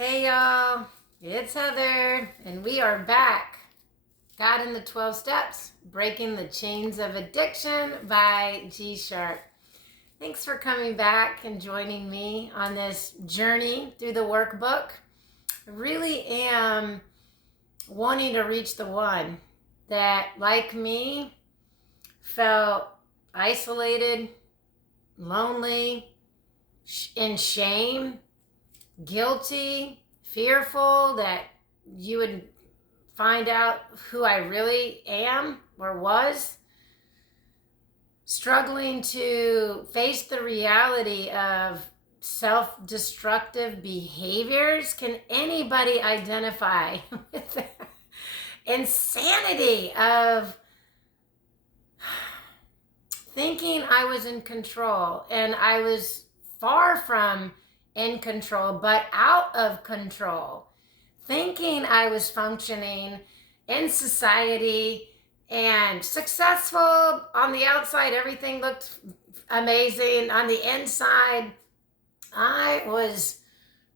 Hey y'all, it's Heather, and we are back. God in the 12 Steps, Breaking the Chains of Addiction by G Sharp. Thanks for coming back and joining me on this journey through the workbook. I really am wanting to reach the one that, like me, felt isolated, lonely, in shame, guilty, fearful that you would find out who I really am or was, struggling to face the reality of self-destructive behaviors. Can anybody identify with the insanity of thinking I was in control? And I was far from in control, but out of control, thinking I was functioning in society and successful on the outside. Everything looked amazing. On the inside, I was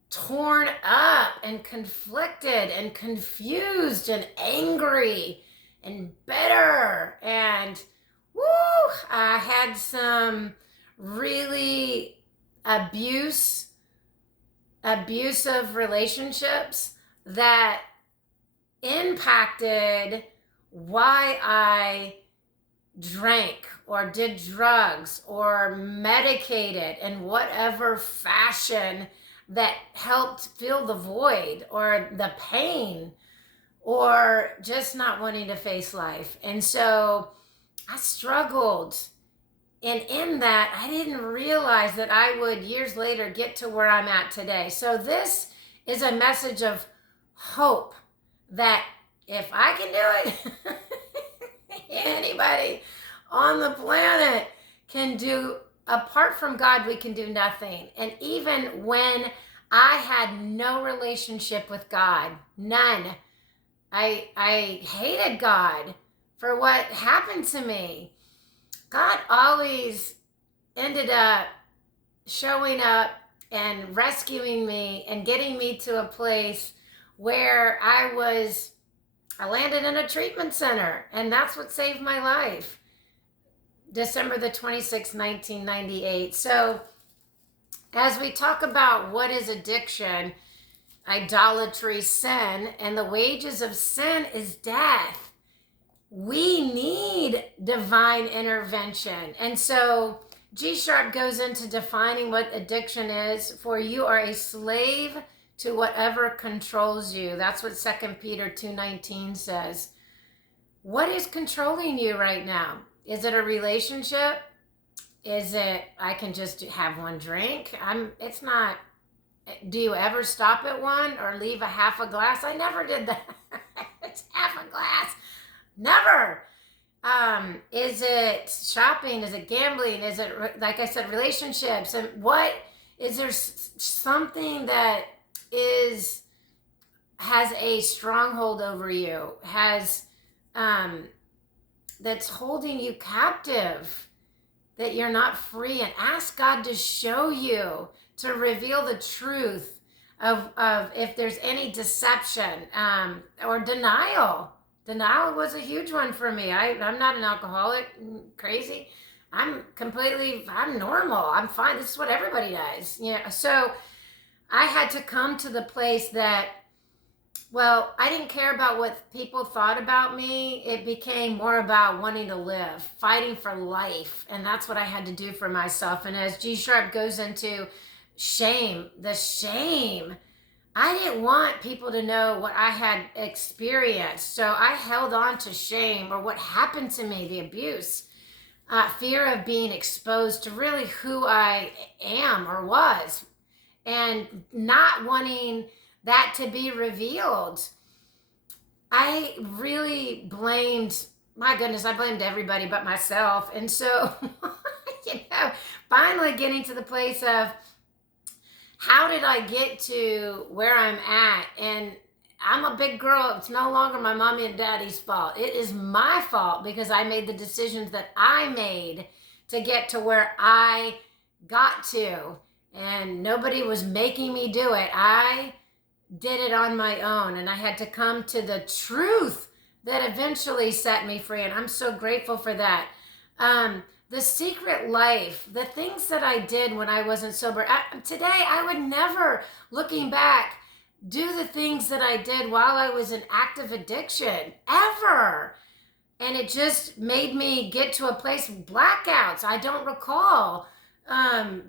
torn up and conflicted and confused and angry and bitter. And I had some really abusive relationships that impacted why I drank or did drugs or medicated in whatever fashion that helped fill the void or the pain or just not wanting to face life. And so I struggled. And in that, I didn't realize that I would years later get to where I'm at today. So this is a message of hope that if I can do it, anybody on the planet can do. Apart from God, we can do nothing. And even when I had no relationship with God, none, I hated God for what happened to me. God always ended up showing up and rescuing me and getting me to a place where I landed in a treatment center, and that's what saved my life. December the 26th, 1998. So as we talk about what is addiction, idolatry, sin, and the wages of sin is death. We need divine intervention. And so G Sharp goes into defining what addiction is. For you are a slave to whatever controls you. That's what 2 Peter 2:19 says. What is controlling you right now? Is it a relationship? Is it, I can just have one drink? It's not. Do you ever stop at one or leave a half a glass? I never did that. It's half a glass. Never. Is it shopping? Is it gambling? Is it, like I said, relationships? And what is there something that has a stronghold over you, that's holding you captive, that you're not free? And ask God to show you, to reveal the truth of if there's any deception or denial. Denial was a huge one for me. I'm not an alcoholic, crazy. I'm normal. I'm fine. This is what everybody does. Yeah. So I had to come to the place that, well, I didn't care about what people thought about me. It became more about wanting to live, fighting for life. And that's what I had to do for myself. And as G Sharp goes into shame, the shame, I didn't want people to know what I had experienced. So I held on to shame, or what happened to me, the abuse, fear of being exposed to really who I am or was, and not wanting that to be revealed. I really blamed, my goodness, I blamed everybody but myself. And so, finally getting to the place of, how did I get to where I'm at? And I'm a big girl. It's no longer my mommy and daddy's fault. It is my fault, because I made the decisions that I made to get to where I got to. And nobody was making me do it. I did it on my own, and I had to come to the truth that eventually set me free, and I'm so grateful for that. The secret life, the things that I did when I wasn't sober. Today, I would never, looking back, do the things that I did while I was in active addiction, ever. And it just made me get to a place of blackouts. I don't recall um,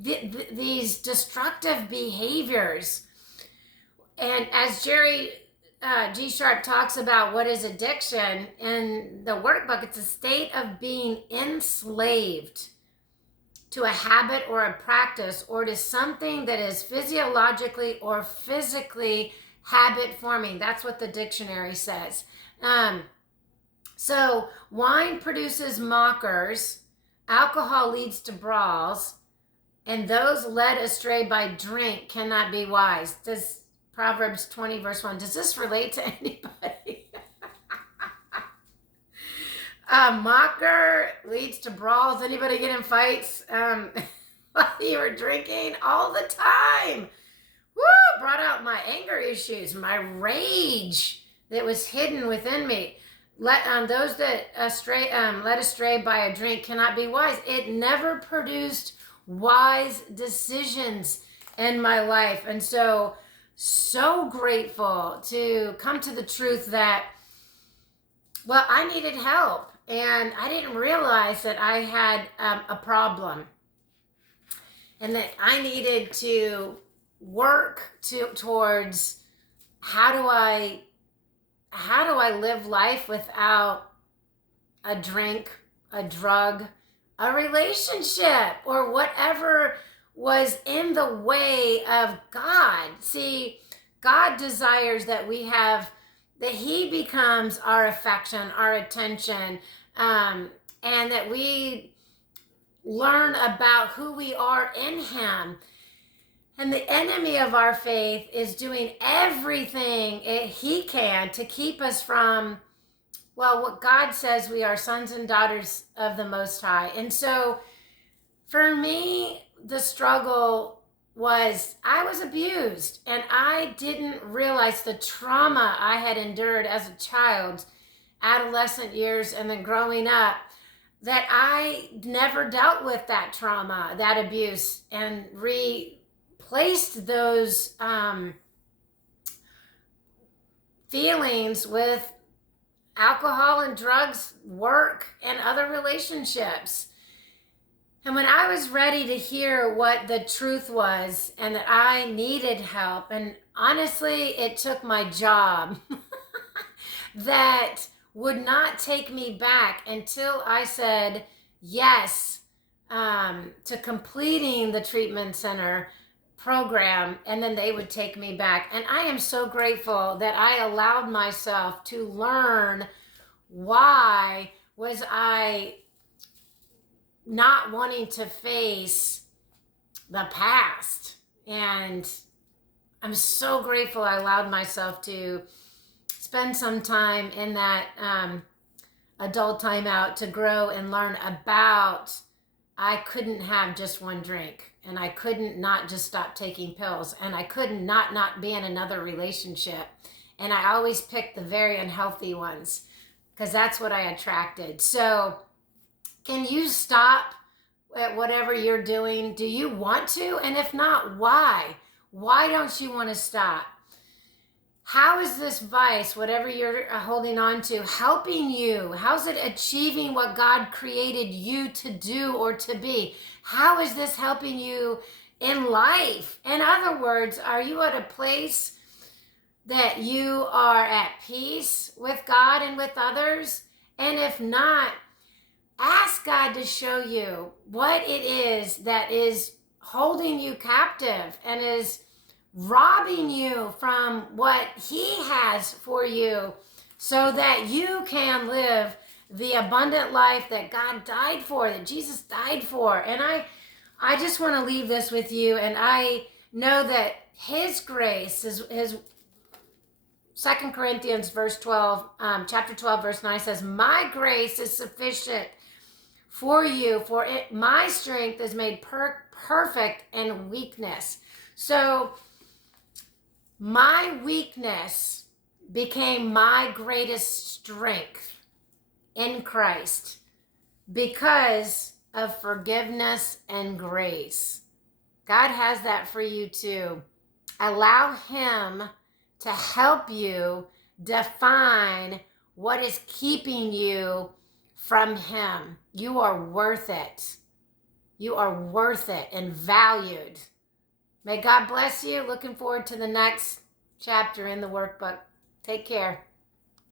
these destructive behaviors. And as Jerry G. Sharp talks about what is addiction in the workbook, it's a state of being enslaved to a habit or a practice or to something that is physiologically or physically habit forming. That's what the dictionary says. So wine produces mockers, alcohol leads to brawls, and those led astray by drink cannot be wise. Does Proverbs 20 verse 1, does this relate to anybody? Mocker leads to brawls. Anybody get in fights while you were drinking? All the time. Woo! Brought out my anger issues, my rage that was hidden within me. Those that led astray by a drink cannot be wise. It never produced wise decisions in my life. And so grateful to come to the truth that, well, I needed help. And I didn't realize that I had a problem and that I needed to work towards how do I live life without a drink, a drug, a relationship, or whatever was in the way of God. See, God desires that that he becomes our affection, our attention, and that we learn about who we are in him. And the enemy of our faith is doing everything he can to keep us from, well, what God says we are, sons and daughters of the Most High. And so for me, the struggle was I was abused, and I didn't realize the trauma I had endured as a child, adolescent years, and then growing up, that I never dealt with that trauma, that abuse, and replaced those feelings with alcohol and drugs, work, and other relationships. And when I was ready to hear what the truth was and that I needed help, and honestly, it took my job that would not take me back until I said yes to completing the treatment center program, and then they would take me back. And I am so grateful that I allowed myself to learn why was I not wanting to face the past. And I'm so grateful I allowed myself to spend some time in that adult timeout to grow and learn about I couldn't have just one drink, and I couldn't not just stop taking pills, and I couldn't not be in another relationship. And I always picked the very unhealthy ones because that's what I attracted. So can you stop at whatever you're doing? Do you want to? And if not, why? Why don't you want to stop? How is this vice, whatever you're holding on to, helping you? How's it achieving what God created you to do or to be? How is this helping you in life? In other words, are you at a place that you are at peace with God and with others? And if not, ask God to show you what it is that is holding you captive and is robbing you from what he has for you so that you can live the abundant life that God died for, that Jesus died for. And I just want to leave this with you. And I know that his grace, his 2 Corinthians verse 12, chapter 12, verse 9 says, my grace is sufficient for you, for my strength is made perfect in weakness. So My weakness became my greatest strength in Christ because of forgiveness and grace. God has that for you too. Allow Him to help you define what is keeping you from Him. You are worth it. You are worth it and valued. May God bless you. Looking forward to the next chapter in the workbook. Take care.